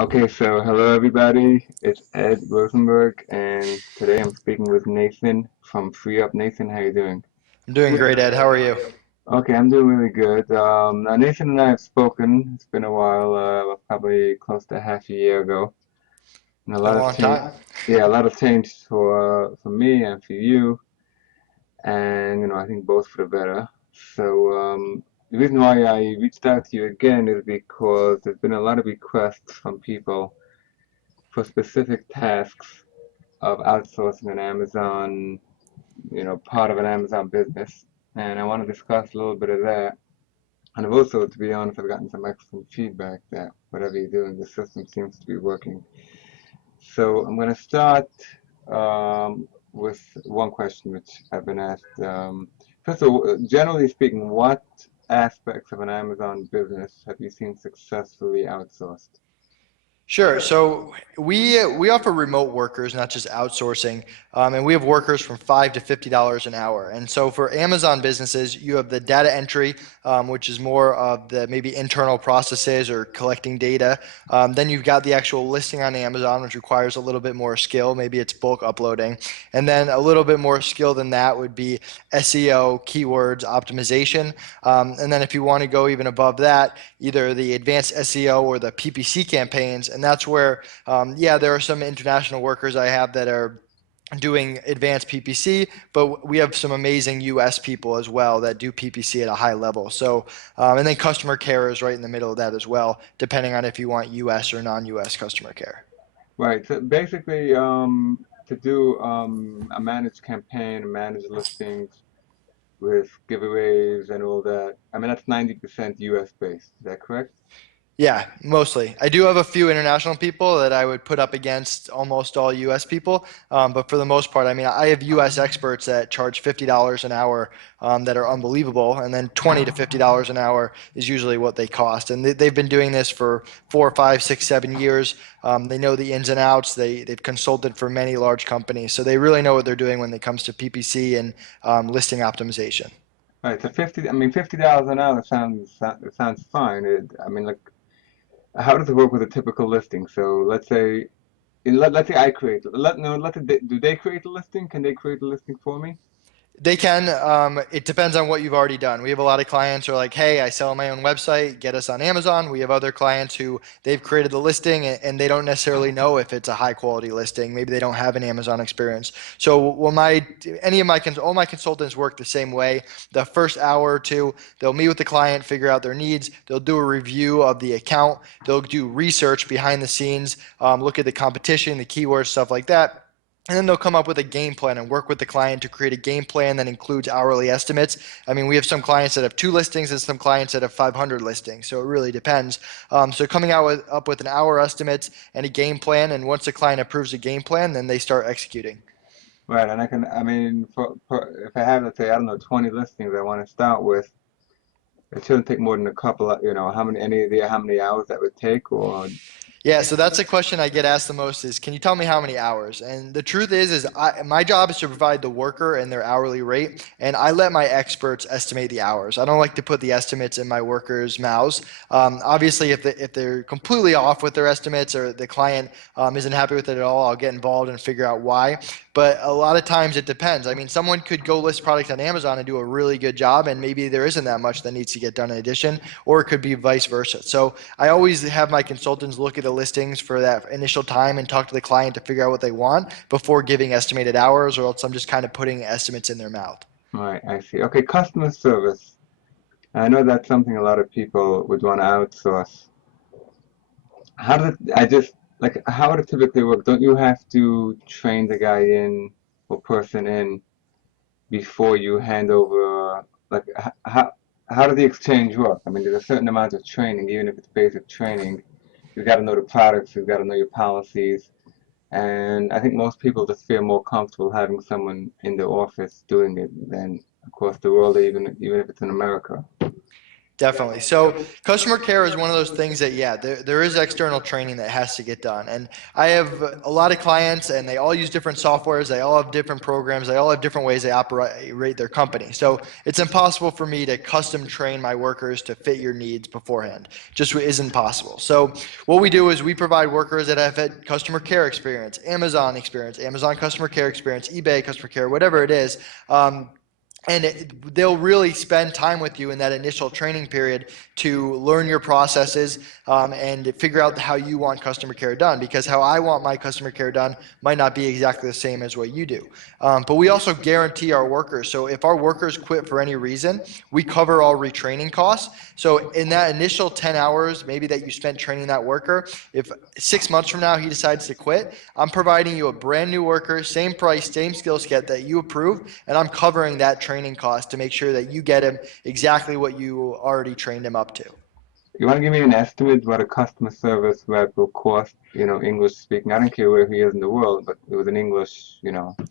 Okay, so hello everybody. It's Ed Rosenberg, and today I'm speaking with Nathan from Freeeup. Nathan, how you doing? I'm doing great, Ed. How are you? Okay, I'm doing really good. Now Nathan and I have spoken. It's been a while, probably close to half a year ago, and a Been lot a of long change. time. Yeah, a lot of change for me and for you, and I think both for the better. So the reason why I reached out to you again is because there's been a lot of requests from people for specific tasks of outsourcing an Amazon, part of an Amazon business. And I want to discuss a little bit of that. And I've also, to be honest, I've gotten some excellent feedback that whatever you're doing, the system seems to be working. So I'm going to start with one question which I've been asked. First of all, generally speaking, what aspects of an Amazon business have you seen successfully outsourced? Sure. So we offer remote workers, not just outsourcing, and we have workers from $5 to $50 an hour. And so for Amazon businesses, you have the data entry, which is more of the maybe internal processes or collecting data. Then you've got the actual listing on Amazon, which requires a little bit more skill. Maybe it's bulk uploading, and then a little bit more skill than that would be SEO, keywords, optimization. And then if you want to go even above that, either the advanced SEO or the PPC campaigns. And that's where, yeah, there are some international workers I have that are doing advanced PPC, but we have some amazing US people as well that do PPC at a high level. So, and then customer care is right in the middle of that as well, depending on if you want US or non-US customer care. Right. So basically, to do a managed campaign, managed listings with giveaways and all that. I mean, that's 90% US based. Is that correct? Yeah, mostly. I do have a few international people that I would put up against almost all US people. But for the most part, I mean, I have US experts that charge $50 an hour that are unbelievable. And then $20 to $50 an hour is usually what they cost. And they've been doing this for 4, 5, 6, 7 years. They know the ins and outs. They've consulted for many large companies. So they really know what they're doing when it comes to PPC and listing optimization. Right. So 50. I mean, $50 an hour sounds fine. I mean, like, how does it work with a typical listing? So let's say I create. Let no. Let the, do they create a listing? Can they create a listing for me? They can. It depends on what you've already done. We have a lot of clients who are like, "Hey, I sell my own website. Get us on Amazon." We have other clients who they've created the listing and they don't necessarily know if it's a high quality listing. Maybe they don't have an Amazon experience. So, when my any of my all my consultants work the same way. The first hour or two, they'll meet with the client, figure out their needs. They'll do a review of the account. They'll do research behind the scenes, look at the competition, the keywords, stuff like that. And then they'll come up with a game plan and work with the client to create a game plan that includes hourly estimates. I mean, we have some clients that have two listings and some clients that have 500 listings. So it really depends. So coming up with an hour estimate and a game plan. And once the client approves the game plan, then they start executing. Right. And I can. I mean, if I have, let's say, I don't know, 20 listings I want to start with, it shouldn't take more than a couple of, how many, any idea how many hours that would take, or Yeah, so that's a question I get asked the most is, can you tell me how many hours? And the truth is my job is to provide the worker and their hourly rate, and I let my experts estimate the hours. I don't like to put the estimates in my workers' mouths. Obviously, if they're completely off with their estimates or the client isn't happy with it at all, I'll get involved and figure out why. But a lot of times it depends. I mean, someone could go list products on Amazon and do a really good job, and maybe there isn't that much that needs to get done in addition, or it could be vice versa. So I always have my consultants look at the listings for that initial time and talk to the client to figure out what they want before giving estimated hours, or else I'm just kind of putting estimates in their mouth. right, I see. Okay, customer service. I know that's something a lot of people would want to outsource. How does it, I just, like, how would it typically work? Don't you have to train the guy in or person in before you hand over, like, how does the exchange work? I mean, there's a certain amount of training, even if it's basic training. You've got to know the products, you've got to know your policies. And I think most people just feel more comfortable having someone in the office doing it than across the world, even if it's in America. Definitely. So customer care is one of those things that, yeah, there is external training that has to get done. And I have a lot of clients and they all use different softwares. They all have different programs. They all have different ways they operate their company. So it's impossible for me to custom train my workers to fit your needs beforehand. Just isn't possible. So what we do is we provide workers that have had customer care experience, Amazon customer care experience, eBay customer care, whatever it is. And they'll really spend time with you in that initial training period to learn your processes and figure out how you want customer care done, because how I want my customer care done might not be exactly the same as what you do. But we also guarantee our workers. So if our workers quit for any reason, we cover all retraining costs. So in that initial 10 hours, maybe that you spent training that worker, if 6 months from now he decides to quit, I'm providing you a brand new worker, same price, same skill set that you approve, and I'm covering that training cost to make sure that you get him exactly what you already trained him up to. You want to give me an estimate what a customer service rep will cost, English speaking? I don't care where he is in the world, but with an English,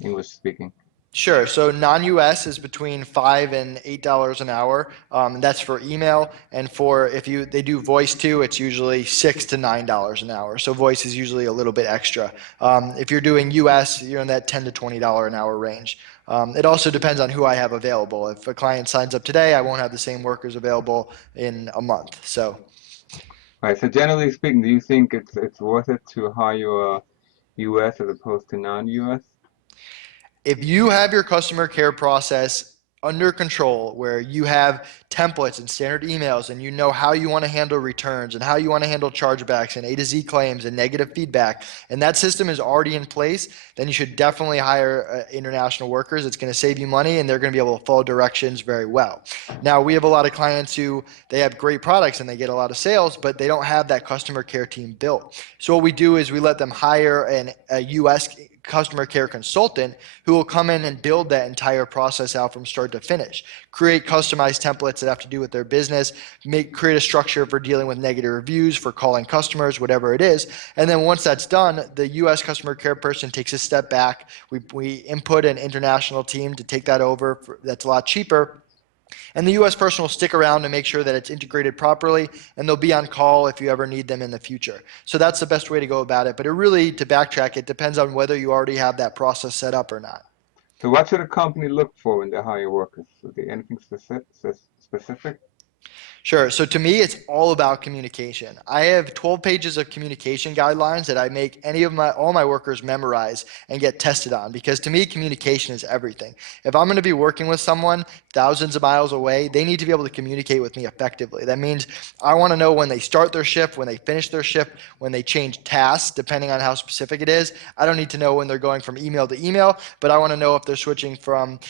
English speaking. Sure. So non-US is between $5 and $8 an hour. And that's for email. And for if they do voice too, it's usually $6 to $9 an hour. So voice is usually a little bit extra. If you're doing US, you're in that $10 to $20 an hour range. It also depends on who I have available. If a client signs up today, I won't have the same workers available in a month. So. Right. So generally speaking, do you think it's worth it to hire a US as opposed to non-US? If you have your customer care process under control, where you have templates and standard emails and you know how you want to handle returns and how you want to handle chargebacks and A to Z claims and negative feedback, and that system is already in place, then you should definitely hire international workers. It's going to save you money and they're going to be able to follow directions very well. Now, we have a lot of clients who they have great products and they get a lot of sales, but they don't have that customer care team built. So what we do is we let them hire a US customer care consultant who will come in and build that entire process out from start to finish, create customized templates that have to do with their business, create a structure for dealing with negative reviews, for calling customers, whatever it is. And then once that's done, the US customer care person takes a step back. We input an international team to take that over. That's a lot cheaper. And the US person will stick around to make sure that it's integrated properly, and they'll be on call if you ever need them in the future. So that's the best way to go about it. But it really, to backtrack, it depends on whether you already have that process set up or not. So what should a company look for when they hire workers? Is there anything specific? Sure. So to me, it's all about communication. I have 12 pages of communication guidelines that I make all my workers memorize and get tested on, because to me, communication is everything. If I'm going to be working with someone thousands of miles away, they need to be able to communicate with me effectively. That means I want to know when they start their shift, when they finish their shift, when they change tasks, depending on how specific it is. I don't need to know when they're going from email to email, but I want to know if they're switching from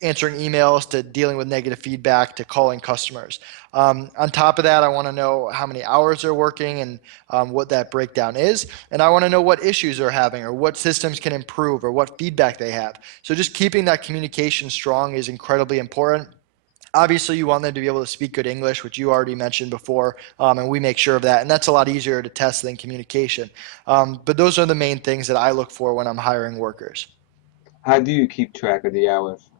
answering emails to dealing with negative feedback to calling customers. On top of that, I want to know how many hours they're working and what that breakdown is. And I want to know what issues they're having or what systems can improve or what feedback they have. So just keeping that communication strong is incredibly important. Obviously, you want them to be able to speak good English, which you already mentioned before, and we make sure of that. And that's a lot easier to test than communication. But those are the main things that I look for when I'm hiring workers. How do you keep track of the hours?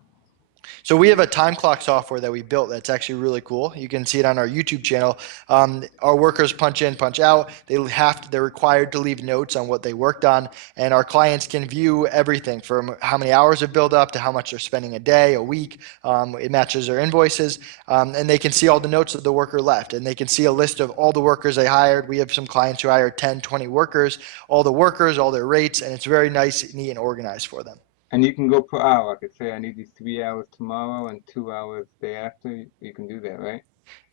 So we have a time clock software that we built that's actually really cool. You can see it on our YouTube channel. Our workers punch in, punch out. They're required to leave notes on what they worked on, and our clients can view everything from how many hours have built up to how much they're spending a day, a week. It matches their invoices, and they can see all the notes that the worker left, and they can see a list of all the workers they hired. We have some clients who hire 10, 20 workers, all the workers, all their rates, and it's very nice, neat, and organized for them. And you can go per hour. I could say I need these 3 hours tomorrow and 2 hours day after. You can do that, right?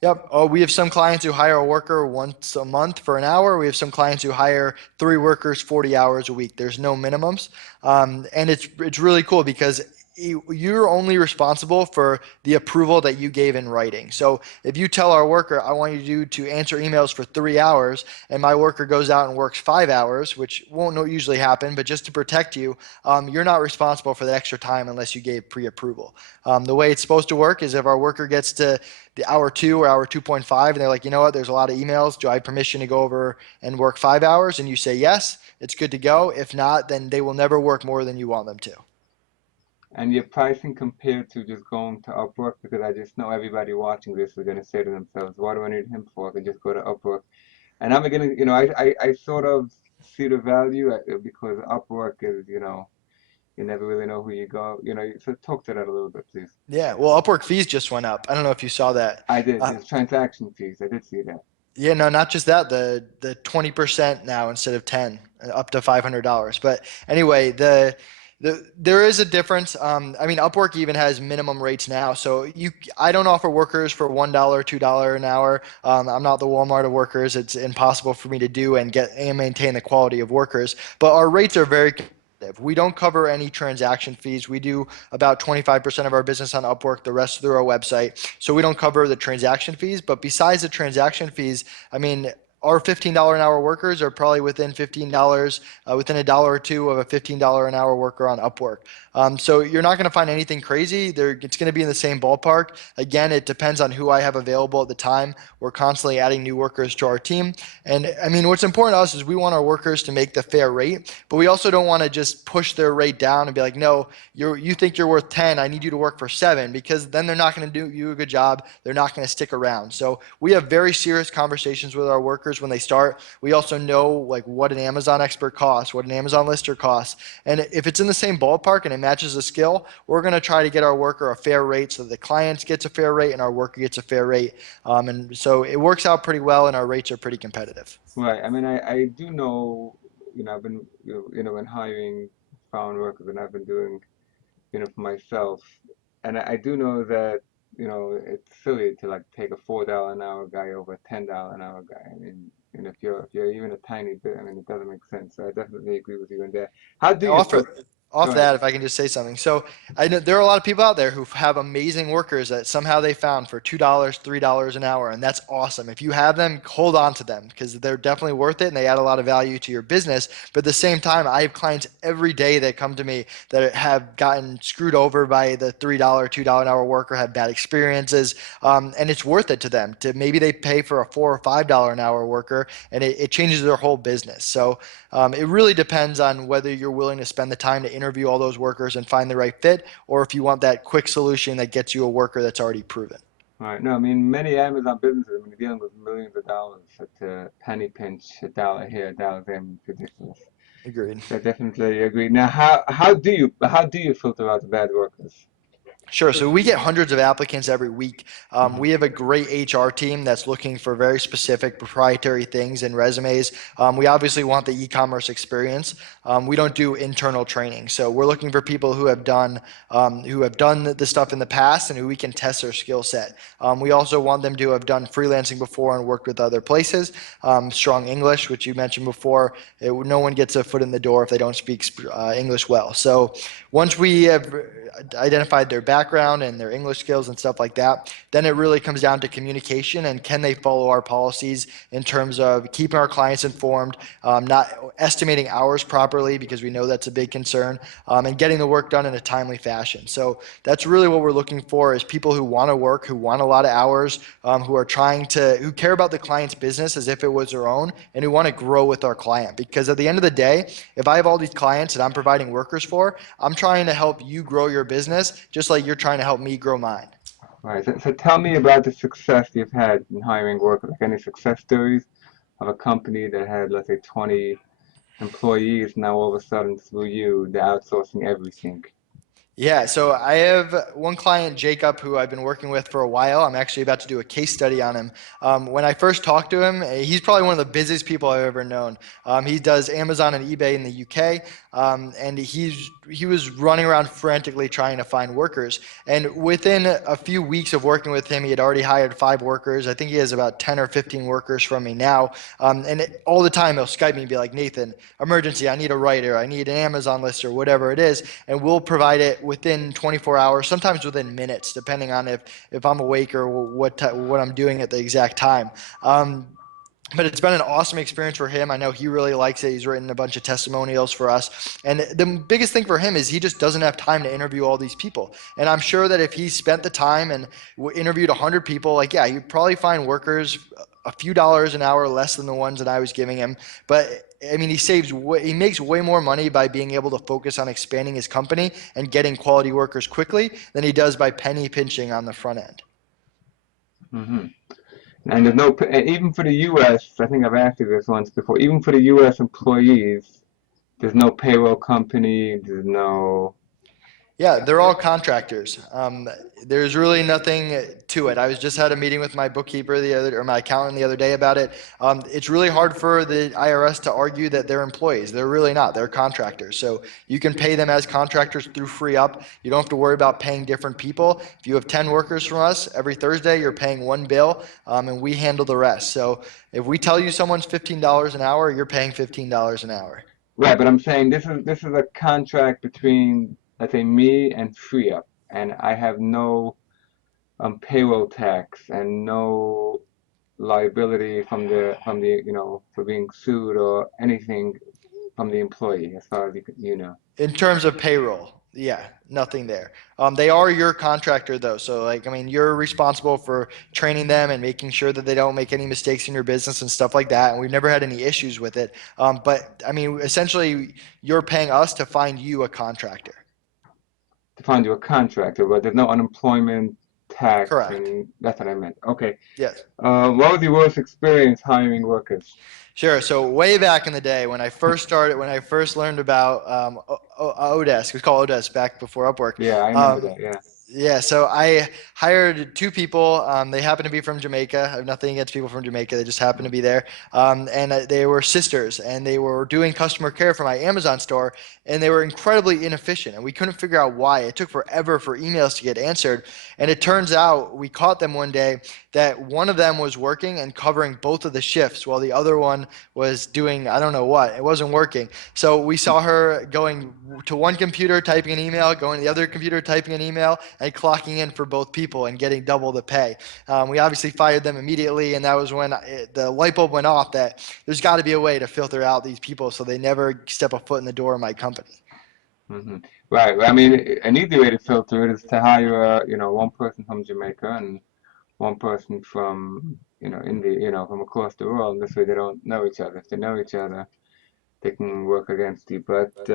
Yep. Oh, we have some clients who hire a worker once a month for an hour. We have some clients who hire 3 workers 40 hours a week. There's no minimums. And it's really cool because you're only responsible for the approval that you gave in writing. So if you tell our worker, I want you to answer emails for 3 hours, and my worker goes out and works 5 hours, which won't usually happen, but just to protect you, you're not responsible for the extra time unless you gave pre-approval. The way it's supposed to work is if our worker gets to the hour 2 or hour 2.5, and they're like, you know what, there's a lot of emails. Do I have permission to go over and work 5 hours? And you say yes, it's good to go. If not, then they will never work more than you want them to. And your pricing compared to just going to Upwork, because I just know everybody watching this is going to say to themselves, what do I need him for? I can just go to Upwork. And I'm going to, I sort of see the value because Upwork is, you never really know who you go, so talk to that a little bit, please. Yeah, well, Upwork fees just went up. I don't know if you saw that. I did. Uh, There's transaction fees. I did see that. Yeah, no, not just that, the 20% now instead of 10, up to $500. But anyway, there is a difference. I mean, Upwork even has minimum rates now. So I don't offer workers for $1, $2 an hour. I'm not the Walmart of workers. It's impossible for me to do and get and maintain the quality of workers. But our rates are very competitive. We don't cover any transaction fees. We do about 25% of our business on Upwork, the rest through our website. So we don't cover the transaction fees. But besides the transaction fees, I mean, our $15 an hour workers are probably within $15, within a dollar or two of a $15 an hour worker on Upwork. So you're not going to find anything crazy. It's going to be in the same ballpark. Again, it depends on who I have available at the time. We're constantly adding new workers to our team. And I mean, what's important to us is we want our workers to make the fair rate, but we also don't want to just push their rate down and be like, no, you think you're worth 10, I need you to work for 7, because then they're not going to do you a good job. They're not going to stick around. So we have very serious conversations with our workers when they start. We also know like what an Amazon expert costs, what an Amazon lister costs. And if it's in the same ballpark and it matches the skill, we're going to try to get our worker a fair rate so that the client gets a fair rate and our worker gets a fair rate. And so it works out pretty well and our rates are pretty competitive. Right. I mean, I do know, I've been, in hiring foreign workers, and I've been doing, for myself. And I do know that, it's silly to like take a $4 an hour guy over a $10 an hour guy. I mean, if you're even a tiny bit, I mean, it doesn't make sense. So I definitely agree with you in there. How do you Off feel? Go off ahead. that, if I can just say something. So I know there are a lot of people out there who have amazing workers that somehow they found for $2, $3 an hour, and that's awesome. If you have them, hold on to them because they're definitely worth it and they add a lot of value to your business. But at the same time, I have clients every day that come to me that have gotten screwed over by the $3, $2 an hour worker, have bad experiences, and it's worth it to them. To maybe they pay for a $4 or $5 an hour worker, and it changes their whole business. So it really depends on whether you're willing to spend the time to interview all those workers and find the right fit, or if you want that quick solution that gets you a worker that's already proven. All right. No, I mean, many Amazon businesses, I mean, dealing with millions of dollars at a penny pinch, a dollar here, a dollar there, I mean, it's ridiculous. Agreed. So I definitely agree. Now, how do you filter out the bad workers? Sure. So we get hundreds of applicants every week. Hmm. We have a great HR team that's looking for very specific proprietary things in resumes. We obviously want the e-commerce experience. We don't do internal training. So we're looking for people who have done the stuff in the past and who we can test their skill set. We also want them to have done freelancing before and worked with other places. Strong English, which you mentioned before. No one gets a foot in the door if they don't speak English well. So once we have identified their background and their English skills and stuff like that, then it really comes down to communication and can they follow our policies in terms of keeping our clients informed, not estimating hours properly because we know that's a big concern, and getting the work done in a timely fashion. So that's really what we're looking for is people who want to work, who want a lot of hours, who care about the client's business as if it was their own, and who want to grow with our client. Because at the end of the day, if I have all these clients that I'm providing workers for, I'm trying to help you grow your business just like you're trying to help me grow mine. Right. So tell me about the success you've had in hiring workers. Like any success stories of a company that had, let's say, 20 employees, now all of a sudden through you, they're outsourcing everything. Yeah, so I have one client, Jacob, who I've been working with for a while. I'm actually about to do a case study on him. When I first talked to him, he's probably one of the busiest people I've ever known. He does Amazon and eBay in the UK, and he was running around frantically trying to find workers. And within a few weeks of working with him, he had already hired 5 workers. I think he has about 10 or 15 workers from me now. All the time he'll Skype me and be like, Nathan, emergency, I need a writer, I need an Amazon list or whatever it is, and we'll provide it within 24 hours, sometimes within minutes, depending on if I'm awake or what I'm doing at the exact time. But it's been an awesome experience for him. I know he really likes it. He's written a bunch of testimonials for us. And the biggest thing for him is he just doesn't have time to interview all these people. And I'm sure that if he spent the time and interviewed 100 people, like, yeah, he'd probably find workers a few dollars an hour less than the ones that I was giving him. But I mean, he makes way more money by being able to focus on expanding his company and getting quality workers quickly than he does by penny pinching on the front end. Hmm. And there's no, even for the U.S., I think I've asked you this once before, even for the U.S. employees, there's no payroll company, there's no, Yeah, they're all contractors. There's really nothing to it. I was just had a meeting with my bookkeeper or my accountant the other day about it. It's really hard for the IRS to argue that they're employees. They're really not. They're contractors. So you can pay them as contractors through Freeeup. You don't have to worry about paying different people. If you have 10 workers from us, every Thursday you're paying one bill, and we handle the rest. So if we tell you someone's $15 an hour, you're paying $15 an hour. right, but I'm saying this is a contract between, let's say, me and Freeup, and I have no payroll tax and no liability from the for being sued or anything from the employee, as far as you know. In terms of payroll, yeah, nothing there. They are your contractor though, so like I mean, you're responsible for training them and making sure that they don't make any mistakes in your business and stuff like that. And we've never had any issues with it. But I mean, essentially, you're paying us to find you a contractor. To find you a contractor, but there's no unemployment tax, Correct. and that's what I meant. Okay. Yes. What was your worst experience hiring workers? Sure. So way back in the day when I first learned about Odesk, it was called Odesk back before Upwork. Yeah, I remember Um, that. Yeah. yeah, so I hired two people. They happen to be from Jamaica. I have nothing against people from Jamaica. They just happen to be there. And they were sisters, and they were doing customer care for my Amazon store, and they were incredibly inefficient, and we couldn't figure out why. It took forever for emails to get answered, and it turns out we caught them one day that one of them was working and covering both of the shifts while the other one was doing I don't know what. It wasn't working. So we saw her going to one computer typing an email, going to the other computer typing an email, and clocking in for both people and getting double the pay. We obviously fired them immediately, and that was when the light bulb went off that there's got to be a way to filter out these people so they never step a foot in the door of my company. Hmm. Right. Well, I mean, an easy way to filter it is to hire, one person from Jamaica and one person from, India, from across the world. This way they don't know each other. If they know each other, they can work against you. But okay,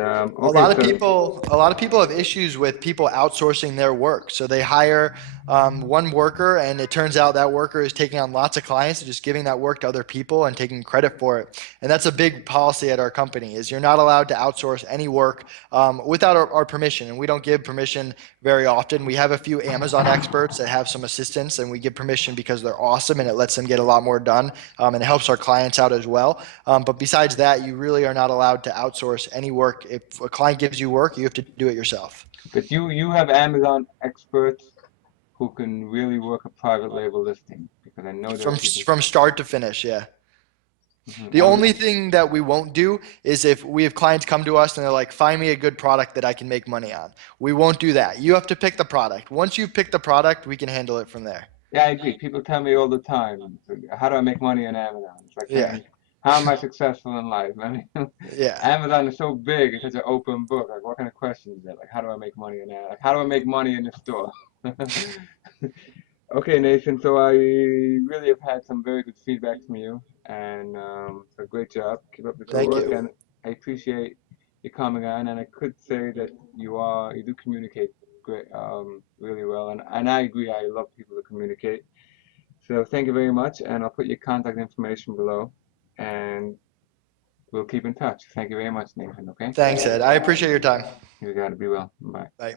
so A lot of people have issues with people outsourcing their work. So they hire one worker, and it turns out that worker is taking on lots of clients and just giving that work to other people and taking credit for it. And that's a big policy at our company: is you're not allowed to outsource any work without our permission, and we don't give permission very often. We have a few Amazon experts that have some assistants, and we give permission because they're awesome and it lets them get a lot more done, and it helps our clients out as well. But besides that, you really are not allowed to outsource any work. If a client gives you work, you have to do it yourself. but you have Amazon experts who can really work a private label listing because I know there are people. From start to finish, yeah. Mhm. The only thing that we won't do is if we have clients come to us and they're like, find me a good product that I can make money on. We won't do that. You have to pick the product. Once you've picked the product, we can handle it from there. Yeah, I agree. People tell me all the time, how do I make money on Amazon? It's like Yeah. saying, how am I successful in life? I mean, Yeah. Amazon is so big, it's such an open book. Like, what kind of questions is that? Like, how do I make money on Amazon? Like, how do I make money in the store? Okay, Nathan, so I really have had some very good feedback from you, and so great job. Keep up the good Thank work, you. and I appreciate you coming on. And I could say that you do communicate great, really well, and I agree. I love people to communicate. So thank you very much, and I'll put your contact information below, and we'll keep in touch. Thank you very much, Nathan. Okay, Thanks, Ed. I appreciate your time. you got to be well. Bye. Bye.